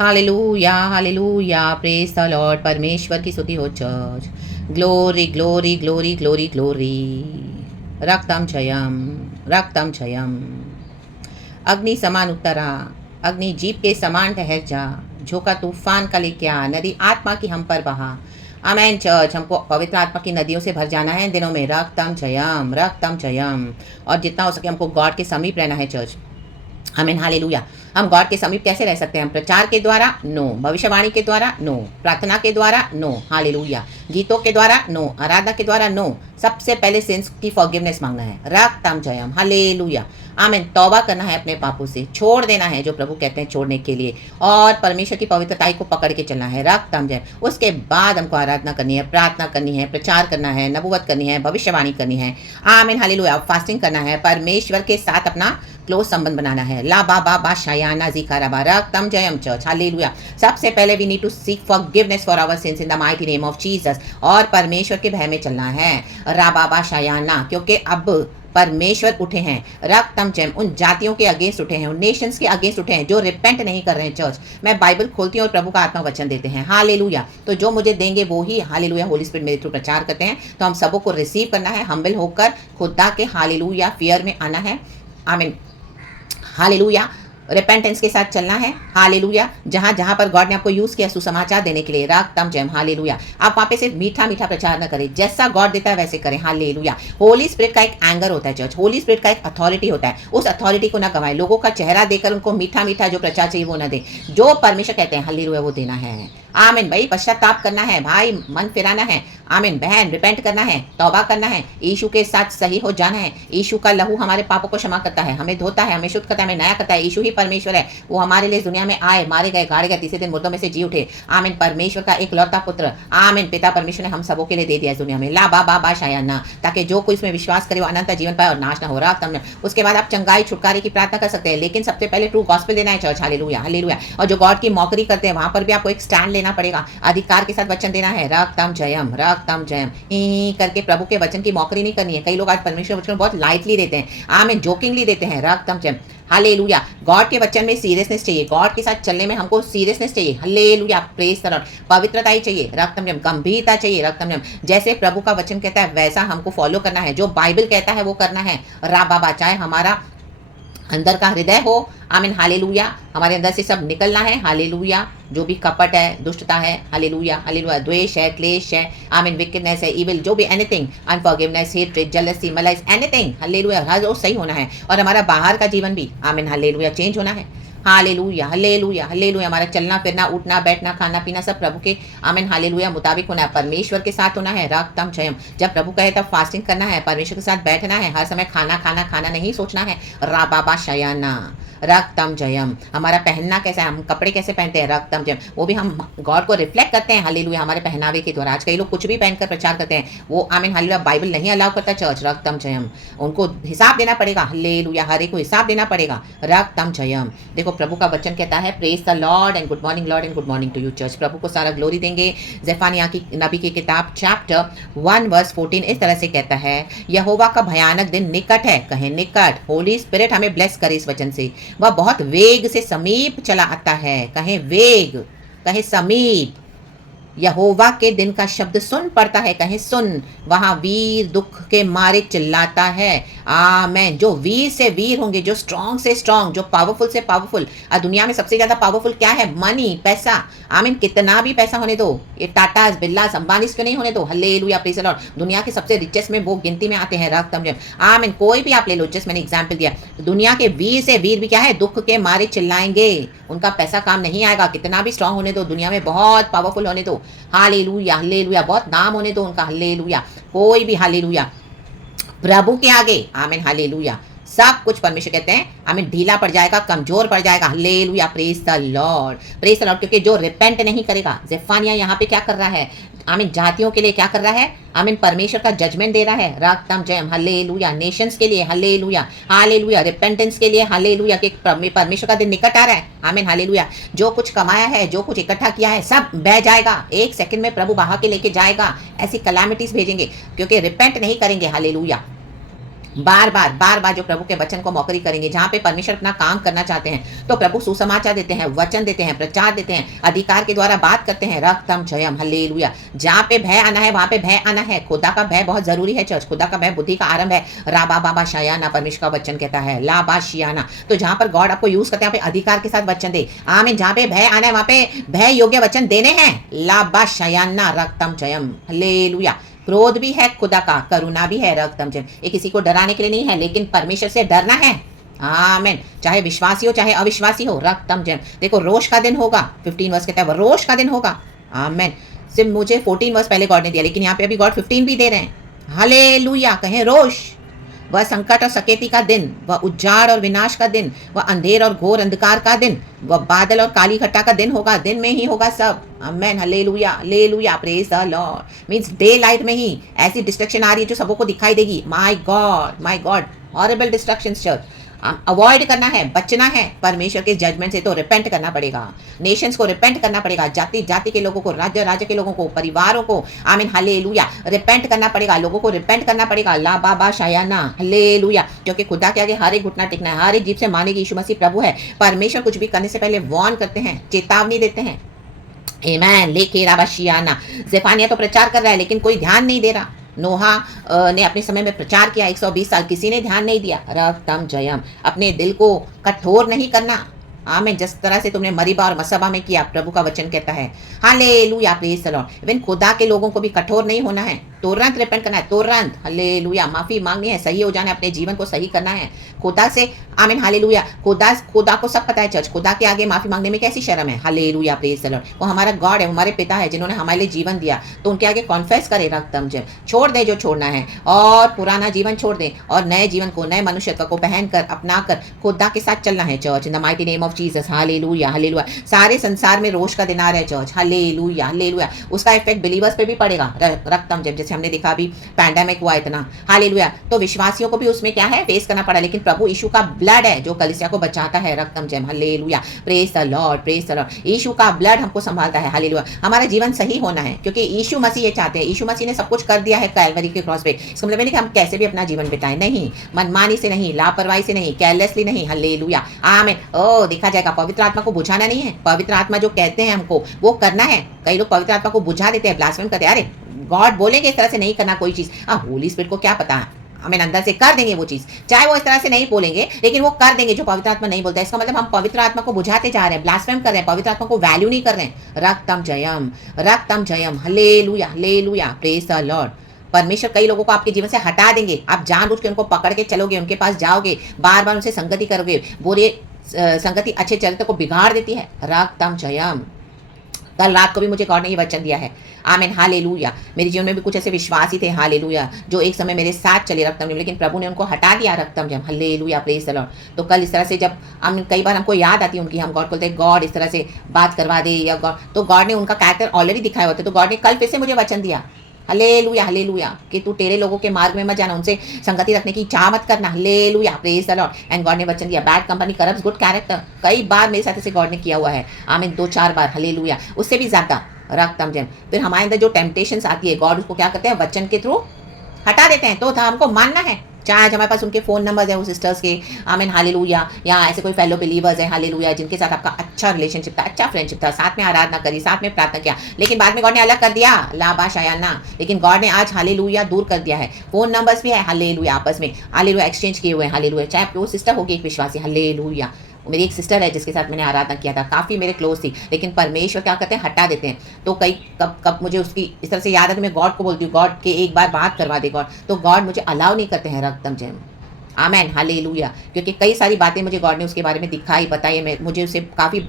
Hallelujah hallelujah, praise the lord. परमेश्वर की स्तुति हो church. Glory glory glory glory glory. रक्तम जयम रक्तम जयम। अग्नि समान उतरा, अग्नि जीप के समान ठहर जा, झोंका तूफान का लेके आ, नदी आत्मा की हम पर बहा। आमेन चर्च। हमको पवित्र आत्मा की नदियों से भर जाना है इन दिनों में। रक्तम जयम रक्तम जयम। और जितना हो सके हमको गॉड के समीप रहना है चर्च। आमीन हालेलुया। हम गॉड के समीप कैसे रह सकते हैं? हम प्रचार के द्वारा? नो। भविष्यवाणी के द्वारा? नो। प्रार्थना के द्वारा? नो। हालेलुया। गीतों के द्वारा? नो। आराधना के द्वारा? नो। सबसे पहले सिंस की फॉरगिवनेस मांगना है। रक्तम जयम हालेलुया। आमीन। तौबा करना है अपने पापों से, छोड़ देना है जो प्रभु कहते हैं छोड़ने के लिए, और परमेश्वर की पवित्रताई को पकड़ के चलना है। रक्तम जयम। उसके बाद हमको आराधना करनी है, प्रार्थना करनी है, प्रचार करना है, नबूवत करनी है, भविष्यवाणी करनी है। आमीन हालेलुया। फास्टिंग करना है, परमेश्वर के साथ अपना क्लोज संबंध बनाना है। ला बा बा बा शायाना जिकारा बा। रक्तम जयम चर्च। हालेलुया। सबसे पहले we need to seek forgiveness for our sins in the mighty name of Jesus, और परमेश्वर के भय में चलना है। रा बा बा शायाना, क्योंकि अब परमेश्वर उठे हैं। रक्तम जयम। उन जातियों के अगेंस्ट उठे हैं, उन नेशंस के अगेंस्ट उठे हैं जो रिपेंट नहीं कर रहे हैं चर्च। मैं बाइबल खोलती हूँ और प्रभु का आत्मा वचन देते हैं। हालेलुया। तो जो मुझे देंगे वो ही हालेलुया होली स्पिरिट मेरे थ्रू प्रचार करते हैं। तो हम सबों को रिसीव करना है, हम्बल होकर खुदा के हालेलुया फियर में आना है। आमीन हालेलुया। रिपेंटेंस के साथ चलना है। हालेलुया। जहाँ जहाँ पर गॉड ने आपको यूज किया सुसमाचार देने के लिए, रक्तम जयम हालेलुया। आप वहाँ पे सिर्फ मीठा मीठा प्रचार न करें, जैसा गॉड देता है वैसे करें। हालेलुया। होली स्पिरिट का एक एंगर होता है चर्च, होली स्पिरिट का एक अथॉरिटी होता है, उस अथॉरिटी को ना गवाएं। लोगों का चेहरा देकर उनको मीठा मीठा जो प्रचार चाहिए वो ना दे, जो परमेश्वर कहते हैं हालेलुया वो देना है। आमीन भाई। पश्चाताप करना है भाई, मन फिराना है। आमीन बहन, रिपेंट करना है, तौबा करना है, यीशु के साथ सही हो जाना है। यीशु का लहू हमारे पापों को क्षमा करता है, हमें धोता है, हमें शुद्ध करता है, हमें नया करता है। यीशु ही परमेश्वर है। वो हमारे लिए इस दुनिया में आए, मारे गए, गाड़े गए, तीसरे दिन मुर्दों में से जी उठे। आमीन। परमेश्वर का एक लौता पुत्र। आमीन। पिता परमेश्वर ने हम सबों के लिए दे दिया इस दुनिया में। ला बा बा बा शायाना, ताकि जो कोई इसमें विश्वास करे वो अनंत जीवन पाए और नाश ना हो रहा। तब उसके बाद आप चंगाई छुटकारे की प्रार्थना कर सकते हैं, लेकिन सबसे पहले ट्रू गॉस्पेल देना है चर्च। Hallelujah hallelujah. और जो गॉड की मौकरी करते हैं वहां पर भी आपको एक स्टैंड लेना पड़ेगा, अधिकार के साथ वचन देना है। रक्तम जयम रक्तम जयम ही करके प्रभु के वचन की मौकरी नहीं करनी है। कई लोग आज परमेश्वर वचन बहुत लाइटली देते हैं, आमीन, जोकिंगली देते हैं। रक्तम जयम हालेलुया। गॉड के वचन में सीरियसनेस चाहिए, गॉड के साथ चलने में हमको सीरियसनेस चाहिए। हालेलुया। Praise the Lord. पवित्रता ही चाहिए। रक्तम जयम। गंभीरता चाहिए। रक्तम जयम। जैसे प्रभु का वचन कहता है वैसा हमको फॉलो करना है, जो बाइबल कहता है वो करना है। रा बाबा। चाहे हमारा अंदर का हृदय हो, आमीन हालेलुया, हमारे अंदर से सब निकलना है। हालेलुया। जो भी कपट है, दुष्टता है, हालेलुया हालेलुया, द्वेष है, क्लेश है, आमीन, विकेडनेस है, इविल, जो भी anything, unforgiveness, hatred, jealousy, malice, anything, hallelujah, हर रोज सही होना है। और हमारा बाहर का जीवन भी, आमीन हालेलुया, चेंज होना है। Hallelujah hallelujah hallelujah. हमारा चलना फिरना, उठना बैठना, खाना पीना सब प्रभु के, आमीन हालेलुया, मुताबिक होना है, परमेश्वर के साथ होना है। रक्तम जयम। जब प्रभु कहे तब फास्टिंग करना है, परमेश्वर के साथ बैठना है, हर समय खाना खाना खाना नहीं सोचना है। रा बाबा शयाना। रक्तम जयम। हमारा पहनना कैसा है, हम कपड़े कैसे पहनते हैं, रक्तम जयम, वो भी हम गॉड को रिफ्लेक्ट करते हैं। हालेलुया। हमारे पहनावे के द्वारा आज कई लोग कुछ भी पहनकर प्रचार करते हैं, वो आमीन हालेलुया बाइबल नहीं अलाउ करता चर्च। रक्तम जयम। उनको हिसाब देना पड़ेगा। हालेलुया। हर एक को हिसाब देना पड़ेगा। रक्तम जयम। देखो प्रभु का वचन कहता है, praise the lord and good morning lord and good morning to you church. प्रभु को सारा ग्लोरी देंगे। ज़ेफानिया की नबी की किताब चैप्टर 1 वर्स 14 इस तरह से कहता है, यहोवा का भयानक दिन निकट है। कहें निकट। होली स्पिरिट हमें ब्लेस करे इस वचन से। वह बहुत वेग से समीप चला आता है। कहें वेग, कहें समीप। यहोवा के दिन का शब्द सुन पड़ता है। कहें सुन। वहां वीर दुख के मारे चिल्लाता है। आमेन। जो वीर से वीर होंगे, जो स्ट्रांग से स्ट्रांग, जो पावरफुल से पावरफुल। दुनिया में सबसे ज्यादा पावरफुल क्या है? मनी, पैसा। आमीन। कितना भी पैसा होने दो, ये टाटास, बिरलास, अंबानीस क्यों नहीं होने दो। हालेलुया। Praise the Lord. दुनिया के सबसे रिचेस्ट में वो गिनती में आते हैं। रक्तम जयम। आमीन। कोई भी आप ले लो, जस्ट मैंने एग्जाम्पल दिया। दुनिया के वीर से वीर भी क्या है? दुख के मारे चिल्लाएंगे। उनका पैसा काम नहीं आएगा। कितना भी स्ट्रांग होने दो, दुनिया में बहुत पावरफुल होने दो, हालेलुया हालेलुया, बहुत नाम होने दो उनका, हालेलुया, कोई भी, हालेलुया, प्रभु के आगे, आमीन हालेलुया, सब कुछ परमेश्वर कहते हैं आमीन ढीला पड़ जाएगा, कमजोर पड़ जाएगा। Hallelujah. Praise the lord. Praise the Lord. क्योंकि जो रिपेंट नहीं करेगा, ज़ेफानिया यहाँ पे क्या कर रहा है, आमीन जातियों के लिए क्या कर रहा है, आमीन परमेश्वर का जजमेंट दे रहा है। रक्तम जयम। हालेलुया। नेशंस के लिए, हालेलुया हालेलुया, रिपेंटेंस के लिए, हालेलुया, कि परमेश्वर का दिन निकट आ रहा है। आमीन हालेलुया। जो कुछ कमाया है, जो कुछ इकट्ठा किया है, सब बह जाएगा। एक सेकंड में प्रभु बहा के लेके जाएगा। ऐसी कलामिटीज भेजेंगे क्योंकि रिपेंट नहीं करेंगे। हालेलुया। बार बार जो प्रभु के वचन को मौकरी करेंगे, जहाँ पे परमेश्वर अपना काम करना चाहते हैं तो प्रभु सुसमाचार देते हैं, वचन देते हैं, प्रचार देते हैं, अधिकार के द्वारा बात करते हैं। रक्तम जयम, हालेलुया। जहाँ पे भय आना है वहाँ पे भय आना है। खुदा का भय बहुत जरूरी है चर्च। खुदा का भय बुद्धि का आरंभ है। राबा बाबा शायाना, परमेश्वर का वचन कहता है लाबा शियाना। तो जहाँ पर गॉड आपको यूज करते हैं, यहाँ पे अधिकार के साथ वचन दे। आमीन। जहाँ पे भय आना है वहाँ पे भय योग्य वचन देने हैं। लाबा शायाना, रक्तम जयम, हालेलुया। क्रोध भी है खुदा का, करुणा भी है। रक्तम जयम, ये किसी को डराने के लिए नहीं है, लेकिन परमेश्वर से डरना है। आमीन। चाहे विश्वासी हो चाहे अविश्वासी हो। रक्तम जयम। देखो रोष का दिन होगा, 15 वर्ष कहता है रोष का दिन होगा। आमीन। सिर्फ मुझे 14 वर्ष पहले गॉड ने दिया, लेकिन यहाँ पे अभी गॉड 15 भी दे रहे हैं। हालेलुया। कहें रोष। वह संकट और सकेती का दिन, वह उज्जाड़ और विनाश का दिन, वह अंधेर और घोर अंधकार का दिन, वह बादल और काली घटा का दिन होगा। दिन में ही होगा सब। Amen. Hallelujah, hallelujah, praise the lord. Means daylight में ही ऐसी डिस्ट्रक्शन आ रही है जो सबको दिखाई देगी। My God, horrible destructions church. Avoid करना है, बचना है परमेश्वर के जजमेंट से। तो रिपेंट करना पड़ेगा, नेशंस को रिपेंट करना पड़ेगा, जाति जाति के लोगों को, राज्य के लोगों को, परिवारों को। आमीन। हालेलुया। रिपेंट करना पड़ेगा, लोगों को रिपेंट करना पड़ेगा। ला बाबा शायाना, हालेलुया। क्योंकि खुदा के आगे हर एक घुटना टिकना है, हर एक जीभ से माने कि यीशु मसीह प्रभु है। परमेश्वर कुछ भी करने से पहले वार्न करते हैं, चेतावनी देते हैं। आमीन। लेके राबाशियाना। ज़ेफानिया तो प्रचार कर रहा है लेकिन कोई ध्यान नहीं दे रहा। नोहा ने अपने समय में प्रचार किया 120 साल, किसी ने ध्यान नहीं दिया। रक्तम जयम। अपने दिल को कठोर नहीं करना। आमीन। जिस तरह से तुमने मरीबा और मसबा में किया, प्रभु का वचन कहता है। Hallelujah, praise the Lord. Even खुदा के लोगों को भी कठोर नहीं होना है, तुरंत रिपेंट करना है, तुरंत। हालेलुया। माफी मांगनी है, सही हो जाना है, अपने जीवन को सही करना है खुदा से। आमीन। हालेलुया। खुदा को सब पता है चर्च। खुदा के आगे माफी मांगने में कैसी शर्म है। Hallelujah, praise the Lord. वो हमारा गॉड है, हमारे पिता है, जिन्होंने हमारे लिए जीवन दिया। तो उनके आगे कॉन्फेस करे। रक्तम जय। छोड़ दे जो छोड़ना है और पुराना जीवन छोड़ दे और नए जीवन को, नए मनुष्यत्व को पहनकर, अपनाकर खुदा के साथ चलना है church. In the mighty name of Jesus. Hallelujah, hallelujah. सारे संसार में रोष का दिन आ रहा है चर्च। Hallelujah, hallelujah. उसका इफेक्ट बिलीवर्स पे भी पड़ेगा। रक्तम जब, जैसे हमने देखा अभी पैंडेमिक हुआ इतना। हालेलुया। तो विश्वासियों को भी उसमें क्या है, फेस करना पड़ा, लेकिन प्रभु यीशु का ब्लड है जो कलीसिया को बचाता है। रक्तम जय। Hallelujah, praise the lord, praise the lord. यीशु का ब्लड हमको संभालता है। हालेलुया। हमारा जीवन सही होना है क्योंकि यीशु मसीह ये चाहते हैं। यीशु मसीह ने सब कुछ कर दिया है कैलवरी के क्रॉस पे। इसका मतलब नहीं कि हम कैसे भी अपना जीवन बिताएं, नहीं, मनमानी से नहीं, लापरवाही से नहीं, केयरलेसली नहीं। हालेलुया, आमीन। ओ देखा जाएगा, पवित्र आत्मा को बुझाना नहीं है। पवित्र आत्मा जो कहते हैं हमको वो करना है। कई लोग पवित्र आत्मा को बुझा देते हैं, ब्लास्फेम करते हैं। अरे गॉड बोलेंगे इस तरह से नहीं करना कोई चीज। होली स्पिरिट को क्या पता है, हमें अंदर से कर देंगे वो चीज, चाहे वो इस तरह से नहीं बोलेंगे लेकिन वो कर देंगे जो पवित्र आत्मा नहीं बोलता है। इसका मतलब हम पवित्र आत्मा को बुझाते जा रहे हैं, ब्लास्फेम कर रहे हैं, पवित्र आत्मा को वैल्यू नहीं कर रहे हैं। रक्तम जयम, रक्तम जयम। Hallelujah, hallelujah, praise the lord. परमेश्वर कई लोगों को आपके जीवन से हटा देंगे। आप जानबूझ के उनको पकड़ के चलोगे, उनके पास जाओगे, बार बार उनसे संगति करोगे। बुरे संगति अच्छे चरित्र को बिगाड़ देती है। रक्तम जयम। कल रात को भी मुझे गॉड ने ये वचन दिया है। आमीन। हालेलुया। मेरे जीवन में भी कुछ ऐसे विश्वासी थे, हालेलुया, जो एक समय मेरे साथ चले रक्तम जयम, लेकिन प्रभु ने उनको हटा दिया। रक्तम जयम। Hallelujah, praise the lord. तो कल इस तरह से जब हम, कई बार हमको याद आती है उनकी, हम गॉड को बोलते हैं गॉड इस तरह से बात करवा दे, या गॉड, तो गॉड ने उनका कैरेक्टर ऑलरेडी दिखाया होता है। तो गॉड ने कल फिर से मुझे वचन दिया। हालेलुया, हालेलुया, कि तू टेढ़े लोगों के मार्ग में मत जाना, उनसे संगति रखने की चाह मत करना। Hallelujah, praise the lord. And God ने वचन दिया, bad company corrupts good character. कई बार मेरे साथ ऐसे गॉड ने किया हुआ है। आमीन। 2-4 बार। हालेलुया, उससे भी ज्यादा। रक्तम जयम। फिर हमारे अंदर जो टेम्पटेशंस आती है, गॉड उसको क्या करते हैं, वचन के थ्रू हटा देते हैं। तो था हमको मानना है, चाहे आज हमारे पास उनके फ़ोन नंबर्स है, वो सिस्टर्स के, आमीन, हालेलुया, या ऐसे कोई फेलो बिलीवर्स है, हालेलुया, जिनके साथ आपका अच्छा रिलेशनशिप था, अच्छा फ्रेंडशिप था, साथ में आराधना करी, साथ में प्रार्थना किया, लेकिन बाद में गॉड ने अलग कर दिया। लाबा शायाना। लेकिन गॉड ने आज हालेलुया दूर कर दिया है। फ़ोन नंबर्स भी है, हालेलुया, आपस में हालेलुया एक्सचेंज किए हुए हैं। हालेलुया। चाहे वो सिस्टर होगी एक विश्वासी, हालेलुया, मेरी एक सिस्टर है जिसके साथ मैंने आराधना किया था, काफ़ी मेरे क्लोज थी, लेकिन परमेश्वर क्या करते हैं, हटा देते हैं। तो कई कब मुझे उसकी इस तरह से याद है तो मैं गॉड को बोलती हूँ, गॉड के एक बार बात करवा दे गॉड, तो गॉड मुझे अलाउ नहीं करते हैं। रक्तम जयम। आमेन। हालेलुया। क्योंकि कई सारी बातें मुझे गॉड ने उसके बारे में दिखाई, बताई, मुझे उससे काफ़ी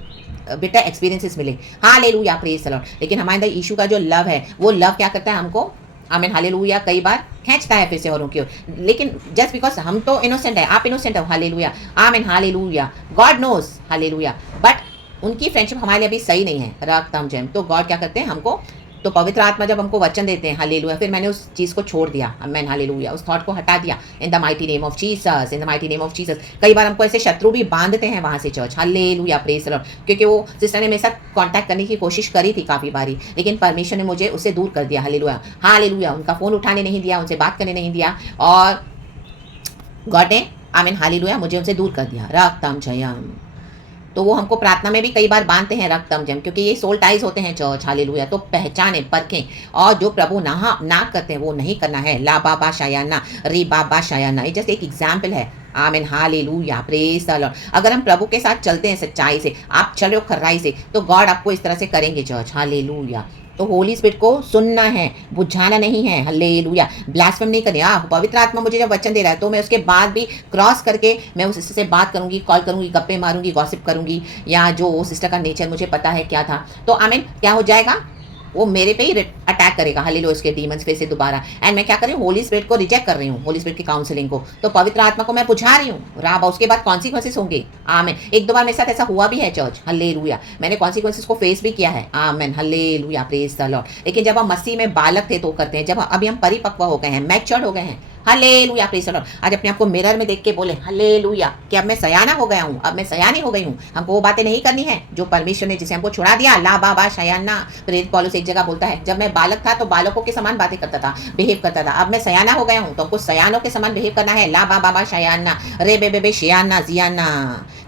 बेटर एक्सपीरियंसेस मिले। Hallelujah, praise the Lord. लेकिन हमारे अंदर यीशु का जो लव है, वो लव क्या करता है हमको, आमीन, हालेलुया, कई बार खींचता है फिर से औरों की ओर। लेकिन जस्ट बिकॉज हम तो इनोसेंट है, आप इनोसेंट हो, hallelujah, amen, hallelujah, God knows, hallelujah, but उनकी फ्रेंडशिप हमारे लिए अभी सही नहीं है। रक्तम जयम। तो गॉड क्या करते हैं हमको, तो पवित्र आत्मा जब हमको वचन देते हैं, हालेलुया, फिर मैंने उस चीज़ को छोड़ दिया। आमीन, हालेलुया, उस थॉट को हटा दिया। इन the mighty name of Jesus, in the mighty name of Jesus. कई बार हमको ऐसे शत्रु भी बांधते हैं वहाँ से church. Hallelujah, praise the Lord. क्योंकि वो सिस्टर ने मेरे साथ कांटेक्ट करने की कोशिश करी थी काफ़ी बारी, लेकिन परमेश्वर ने मुझे उससे दूर कर दिया। Hallelujah, hallelujah. उनका फ़ोन उठाने नहीं दिया, उनसे बात करने नहीं दिया, और गॉड ने आमीन हालेलुया मुझे उनसे दूर कर दिया। रक्तम जयम। तो वो हमको प्रार्थना में भी कई बार बांधते हैं रक्तम जयम, क्योंकि ये सोल टाइज होते हैं चर्च। हालेलुया। तो पहचाने परखें, और जो प्रभु ना करते हैं वो नहीं करना है। ला बाबा शायाना री बाबा शायाना, ये जस्ट एक एग्जाम्पल है। आमीन हालेलुया प्रेज द लॉर्ड। अगर हम प्रभु के साथ चलते हैं सच्चाई से, आप चलो खर्राई से, तो गॉड आपको इस तरह से करेंगे चर्च। हालेलुया। तो होली स्पिरिट को सुनना है, बुझाना नहीं है। हालेलुया। ब्लास्फेम नहीं करनी। पवित्र आत्मा मुझे जब वचन दे रहा है तो मैं उसके बाद भी क्रॉस करके मैं उस सिस्टर से बात करूंगी, कॉल करूंगी, गप्पे मारूंगी, गॉसिप करूंगी, या जो वो सिस्टर का नेचर मुझे पता है क्या था, तो आमीन क्या हो जाएगा, वो मेरे पे ही अटैक करेगा। हालेलुया। उसके डीमंस पे से दोबारा, एंड मैं क्या कर रही हूँ, होली स्पिरिट को रिजेक्ट कर रही हूँ, होली स्पिरिट की काउंसलिंग को। तो पवित्र आत्मा को मैं बुझा रही हूँ राबा, उसके बाद कॉन्सिक्वेंसेस होंगे। आमेन। एक दो बार मेरे साथ ऐसा हुआ भी है चर्च। हालेलुया। मैंने कॉन्सिक्वेंसेस को फेस भी किया है। आमेन हालेलुया प्रेज द लॉर्ड। लेकिन जब हम मसीह में बालक थे तो करते हैं, जब अभी हम परिपक्व हो गए हैं, मैच्योर्ड हो गए हैं, हालेलुया प्रेज द लॉर्ड, आज अपने आप को मिरर में देख के बोले हालेलुया कि अब मैं सयाना हो गया हूँ, अब मैं सयानी हो गई हूँ। हमको वो बातें नहीं करनी है जो परमेश्वर ने जिसे हमको छुड़ा दिया। ला बाबा शयाना। प्रेरित पौलुस एक जगह बोलता है, जब मैं बालक था तो बालकों के समान बातें करता था, बिहेव करता था, अब मैं सयाना हो गया हूँ तो हमको सयानों के समान बिहेव करना है। ला बाबा शयाना रे बे बे शियाना जियाना।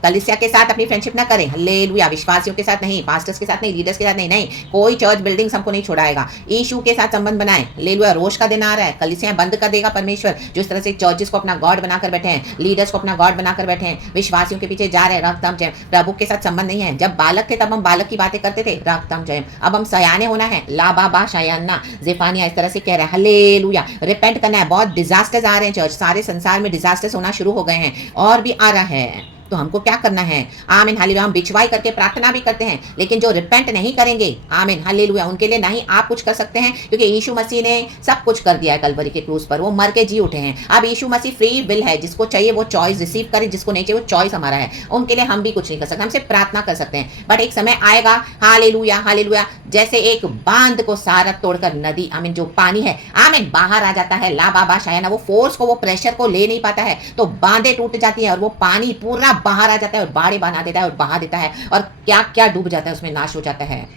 कलिसिया के साथ अपनी फ्रेंडशिप ना करें। हालेलुया। विश्वासियों के साथ नहीं, पास्टर्स के साथ नहीं, लीडर्स के साथ नहीं, नहीं कोई चर्च बिल्डिंग्स हमको नहीं छुड़ाएगा। यीशु के साथ संबंध बनाए। हालेलुया। रोज का दिन आ रहा है, कलिसियां बंद कर देगा परमेश्वर, जिस तरह से चर्चेस को अपना गॉड बनाकर बैठे हैं, लीडर्स को अपना गॉड बनाकर बैठे हैं, विश्वासियों के पीछे जा रहे हैं। रक्तम जय। प्रभु के साथ संबंध नहीं है। जब बालक थे तब हम बालक की बातें करते थे। रक्तम जय। अब हम सयाने होना है। ला बाबा शयाना। जेफानिया इस तरह से कह रहा है। हालेलुया। रिपेंट करना है। बहुत डिजास्टर्स आ रहे हैं चर्च, सारे संसार में डिजास्टर्स होना शुरू हो गए हैं और भी आ रहा है। तो हमको क्या करना है? आमीन हालेलुया। हम बिचवाई करके प्रार्थना भी करते हैं, लेकिन जो रिपेंट नहीं करेंगे, आमीन हालेलुया, उनके लिए नहीं आप कुछ कर सकते हैं, क्योंकि यीशु मसीह ने सब कुछ कर दिया है कलवरी के क्रूस पर। वो मर के जी उठे हैं। अब यीशु मसीह फ्री विल है, जिसको चाहिए वो चॉइस रिसीव करे, जिसको नहीं चाहिए वो चॉइस हमारा है। उनके लिए हम भी कुछ नहीं कर सकते, हम सिर्फ प्रार्थना कर सकते हैं। बट एक समय आएगा, हालेलुया हालेलुया, जैसे एक बांध को सारा तोड़कर नदी, आमीन, जो पानी है, आमीन, बाहर आ जाता है। ला बाबा शायना, वो फोर्स को, वो प्रेशर को ले नहीं पाता है, तो बांधे टूट जाती है और वो पानी पूरा बाहर आ जाता है और बाड़े बना देता है और बहा देता है, और क्या क्या डूब जाता है उसमें, नाश हो जाता है।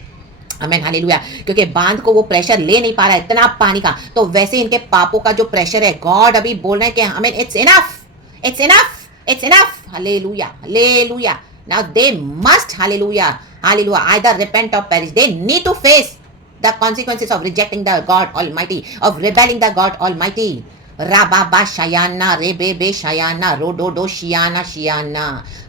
आमीन हालेलुया। क्योंकि बांध को वो प्रेशर ले नहीं पा रहा है इतना पानी का। तो वैसे इनके पापों का जो प्रेशर है, गॉड अभी बोल रहे हैं कि आमीन, it's enough, it's enough, it's enough. Hallelujah hallelujah. Now they must, hallelujah hallelujah, either repent or perish. They need to face the consequences of rejecting the God Almighty, of rebelling the God Almighty. राबाबा शयाना रे बे बे शयाना रो dough dough शियाना शियाना।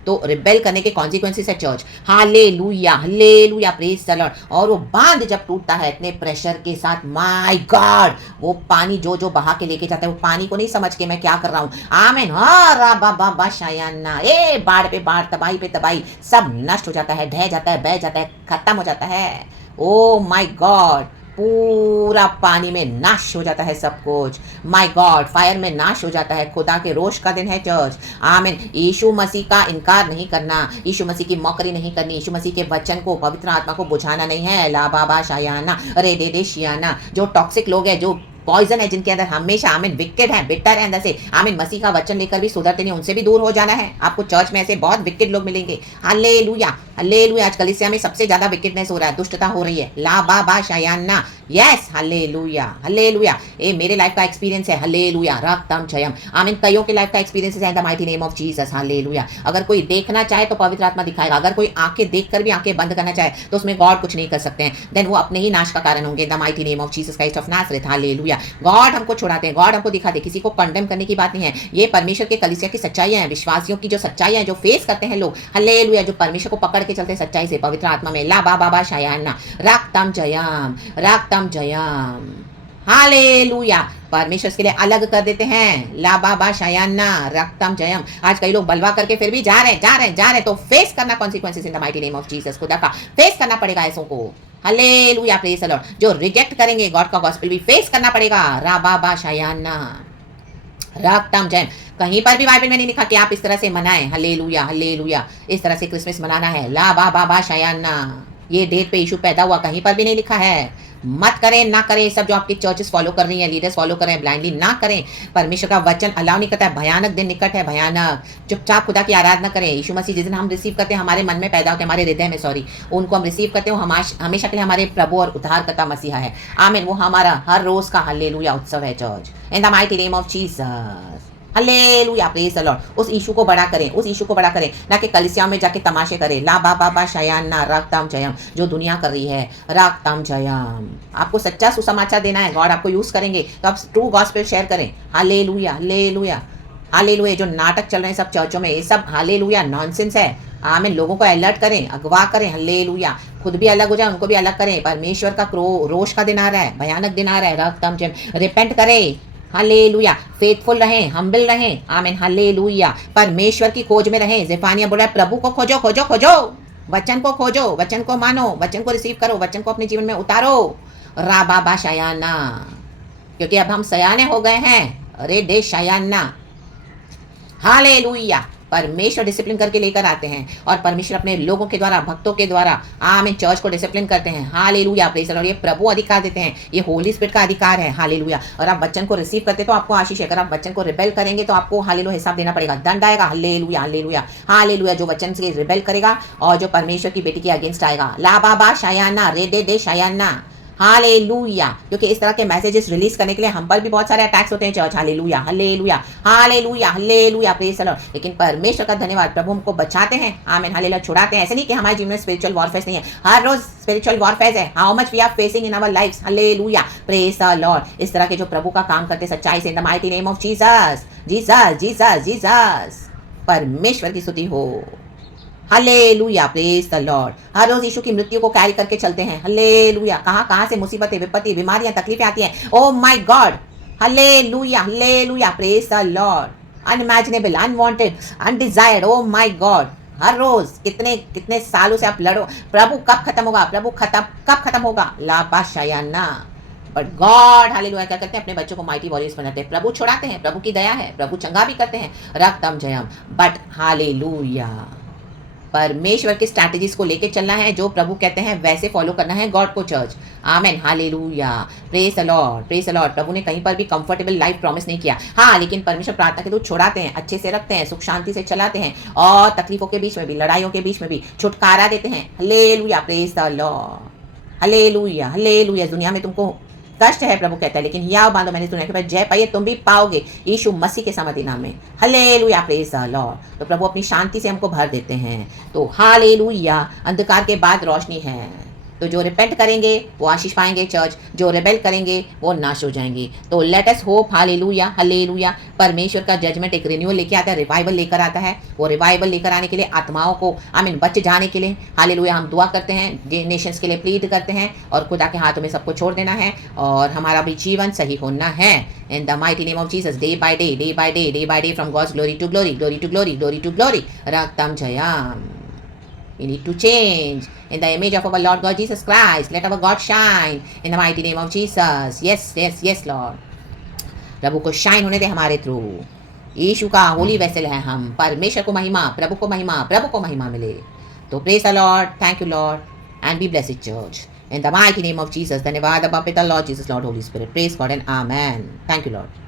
तो rebel करने के consequences है church. Hallelujah hallelujah praise the Lord. और वो बांध जब टूटता है इतने प्रेशर के साथ, माय गॉड, वो पानी जो जो बहा के लेके जाता है, वो पानी को नहीं समझ के मैं क्या कर रहा हूँ, आमीन, हाँ राबाबा शयाना, ए बाढ़ पे बाढ़, तबाही पे तबाही, सब नष्ट हो जाता है, ढह जाता है, बह जाता है, खत्म हो जाता है। ओ माय गॉड, पूरा पानी में नाश हो जाता है सब कुछ। माय गॉड, फायर में नाश हो जाता है। खुदा के रोष का दिन है चर्च। आमीन। यीशु मसीह का इनकार नहीं करना, यीशु मसीह की मौकरी नहीं करनी, यीशु मसीह के वचन को, पवित्र आत्मा को बुझाना नहीं है। ला बाबा शायाना रे दे दे शियाना। जो टॉक्सिक लोग हैं, जो पॉइजन है, जिनके अंदर हमेशा, आमीन, विकेट है, बिटर है अंदर से, आमीन, मसीह का वचन लेकर भी सुधरते नहीं, उनसे भी दूर हो जाना है। आपको चर्च में ऐसे बहुत विकेट लोग मिलेंगे। Hallelujah hallelujah. आज कलीसिया में सबसे ज्यादा विकेटनेस हो रहा है, दुष्टता हो रही है। ला बाबा शायाना। Yes hallelujah hallelujah. ये मेरे लाइफ का एक्सपीरियंस है। हालेलुया रक्तम जयम। आमीन। कईयों के लाइफ का एक्सपीरियंस है in the mighty name of Jesus. Hallelujah. अगर कोई देखना चाहे तो पवित्र आत्मा दिखाएगा, अगर कोई आंखें देखकर भी आंखें बंद करना चाहे तो उसमें गॉड कुछ नहीं कर सकते हैं, देन वो अपने ही नाश का कारण होंगे। The mighty name of Jesus Christ of Nazareth. Hallelujah. God हमको छुड़ाते हैं, गॉड हमको दिखाते हैं। किसी को कंडेम करने की बात नहीं है, ये परमेश्वर के कलीसिया की सच्चाइयां हैं, विश्वासियों की जो सच्चाइयां हैं, जो फेस करते हैं लोग। हालेलुया। जो परमेश्वर को पकड़ के चलते हैं सच्चाई से, पवित्र आत्मा में। ला बाबा शायाना रक्तम जयम रक्तम जयम। हालेलुया। परमेश्वर के लिए अलग कर देते हैं। ला बाबा शयाना रक्तम जयम। आज कई लोग बलवा करके फिर भी जा रहे हैं, तो फेस करना consequences in the mighty name of Jesus. खुदा का फेस करना पड़ेगा ऐसों को। Hallelujah praise the Lord. जो रिजेक्ट करेंगे गॉड का गॉस्पेल भी फेस करना पड़ेगा। रा बाबा शयाना रक्तम जयम। कहीं पर भी बाइबल में नहीं लिखा कि आप इस तरह से मनाएं। Hallelujah hallelujah. इस तरह से क्रिसमस मनाना है। ला बाबा शयाना। ये डेट पे यीशु पैदा हुआ, कहीं पर भी नहीं लिखा है। मत करें, ना करें। सब जो आपकी चर्चेस फॉलो कर रही हैं, लीडर्स फॉलो कर रहे हैं, ब्लाइंडली ना करें। परमेश्वर का वचन अलाउ नहीं करता है। भयानक दिन निकट है, भयानक। चुपचाप खुदा की आराधना करें। यीशु मसीह जिस दिन हम रिसीव करते हैं, हमारे मन में पैदा होते हैं, हमारे हृदय में, सॉरी, उनको हम रिसीव करते हैं, हमेशा के लिए हमारे प्रभु और उद्धारकर्ता मसीहा है। आमीन। वो हमारा हर रोज का हालेलुया उत्सव है church. In the mighty name of Jesus. Hallelujah, praise the Lord. उस इशू को बड़ा करें, उस इशू को बड़ा करें, ना कि कलीसिया में जाके तमाशे करें। ला बा बा बा शयाना रक्तम जयम, जो दुनिया कर रही है, रक्तम जयम। आपको सच्चा सुसमाचार देना है, गॉड आपको यूज करेंगे तो आप ट्रू गॉस्पेल शेयर करें। Hallelujah, hallelujah, hallelujah. जो नाटक चल रहे हैं सब चर्चों में, ये सब हालेलुया नॉनसेंस है। आमीन। लोगों को अलर्ट करें, अगवा करें। हालेलुया। खुद भी अलग हो जाए, उनको भी अलग करें। परमेश्वर का रोष का दिन आ रहा है, भयानक दिन आ रहा है। रक्तम जयम, रिपेंट करें। हालेलुया, फेथफुल रहें, हम्बल रहें। आमीन। हालेलुया, परमेश्वर की खोज में रहें। ज़ेफानिया बोला प्रभु को खोजो, खोजो, खोजो, वचन को खोजो, वचन को मानो, वचन को रिसीव करो, वचन को अपने जीवन में उतारो। रा बाबा शयाना, क्योंकि अब हम सयाने हो गए हैं। अरे दे शयाना। हालेलुया। परमेश्वर डिसिप्लिन करके लेकर आते हैं और परमेश्वर अपने लोगों के द्वारा, भक्तों के द्वारा आमीन चर्च को डिसिप्लिन करते हैं। Hallelujah, praise the Lord. ये प्रभु अधिकार देते हैं, ये होली स्पिरिट का अधिकार है। हालेलुया। और आप वचन को रिसीव करते तो आपको आशीष है, अगर आप वचन को रिबेल करेंगे तो आपको हालेलुया हिसाब देना पड़ेगा, दंड आएगा। Hallelujah, hallelujah, hallelujah. जो वचन से रिबेल करेगा और जो परमेश्वर की बेटी के अगेंस्ट आएगा, ला बाबा शयाना, रे दे शयाना। हालेलुया। क्योंकि इस तरह के मैसेजेस रिलीज करने के लिए हम पर भी बहुत सारे अटैक्स होते हैं church. Hallelujah, hallelujah, hallelujah, hallelujah, praise the Lord. लेकिन परमेश्वर का धन्यवाद, प्रभु हमको बचाते हैं। आमीन। हालेलुया, छुड़ाते हैं। ऐसे नहीं कि हमारे जीवन में स्पिरिचुअल वॉरफेयर नहीं है, हर रोज स्पिरिचुअल वॉरफेयर है। How much we are facing in our lives. Hallelujah, praise the Lord. इस तरह के जो प्रभु का काम करते सच्चाई से, in the mighty name of Jesus, Jesus, Jesus, Jesus. परमेश्वर की स्तुति हो। Hallelujah, praise the lord. हर रोज यीशु की मृत्यु को कैरी करके चलते हैं। हालेलुया। कहां कहां से मुसीबतें, विपत्ति, बीमारियां, तकलीफें आती हैं। Oh my God. Hallelujah, hallelujah, praise the lord. Unimaginable, unwanted, undesired, oh my God. हर रोज कितने कितने सालों से आप लड़ो, प्रभु कब खत्म होगा, प्रभु खत्म कब खत्म होगा। लाबा शयाना। बट गॉड हालेलुया क्या करते हैं, अपने बच्चों को माइटी वॉरियर्स बनाते हैं। प्रभु छुड़ाते हैं, प्रभु की दया है, प्रभु चंगा भी करते हैं। रक्तम जयम। बट हालेलुया, परमेश्वर की स्ट्रैटेजीज को लेके चलना है, जो प्रभु कहते हैं वैसे फॉलो करना है गॉड को church. Amen. Hallelujah, praise the lord, praise the lord. प्रभु ने कहीं पर भी कंफर्टेबल लाइफ प्रॉमिस नहीं किया। हाँ, लेकिन परमेश्वर प्रार्थना के दूत छोड़ाते हैं, अच्छे से रखते हैं, सुख शांति से चलाते हैं और तकलीफों के बीच में भी, लड़ाइयों के बीच में भी छुटकारा देते हैं। Hallelujah, praise the Lord. Hallelujah, hallelujah. दुनिया में तुमको कष्ट है, प्रभु कहता है, लेकिन हियाव बांधो, मैंने दुनिया के पास जय पाई है, तुम भी पाओगे यीशु मसीह के समर्थी नाम में। Hallelujah, praise the lord. तो प्रभु अपनी शांति से हमको भर देते हैं। तो हालेलुया, अंधकार के बाद रोशनी है। तो जो रिपेंट करेंगे वो आशीष पाएंगे चर्च, जो रिबेल करेंगे वो नाश हो जाएंगे। तो let us hope. Hallelujah, hallelujah. परमेश्वर का जजमेंट एक रिन्यूअल लेके आता है, रिवाइवल लेकर आता है। वो रिवाइवल लेकर आने के लिए आत्माओं को आमीन बच जाने के लिए हालेलुया हम दुआ करते हैं, नेशंस के लिए प्लीड करते हैं और खुदा के हाथों में सबको छोड़ देना है और हमारा भी जीवन सही होना है। In the mighty name of Jesus, day by day, day by day, day by day, from God's glory to glory, glory to glory, glory to glory. रक्तम जयम। We need to change in the image of our Lord God Jesus Christ. Let our God shine in the mighty name of Jesus. Yes, yes, yes, Lord. प्रभु को shine होने दे हमारे through. यीशु का Holi vessel है हम। परमेश्वर को महिमा, प्रभु को महिमा, प्रभु को महिमा मिले। तो praise the Lord, thank you Lord and be blessed church in the mighty name of Jesus. धन्यवाद अब्बा पिता, Lord Jesus, Lord Holi spirit. Praise God and amen. Thank you Lord.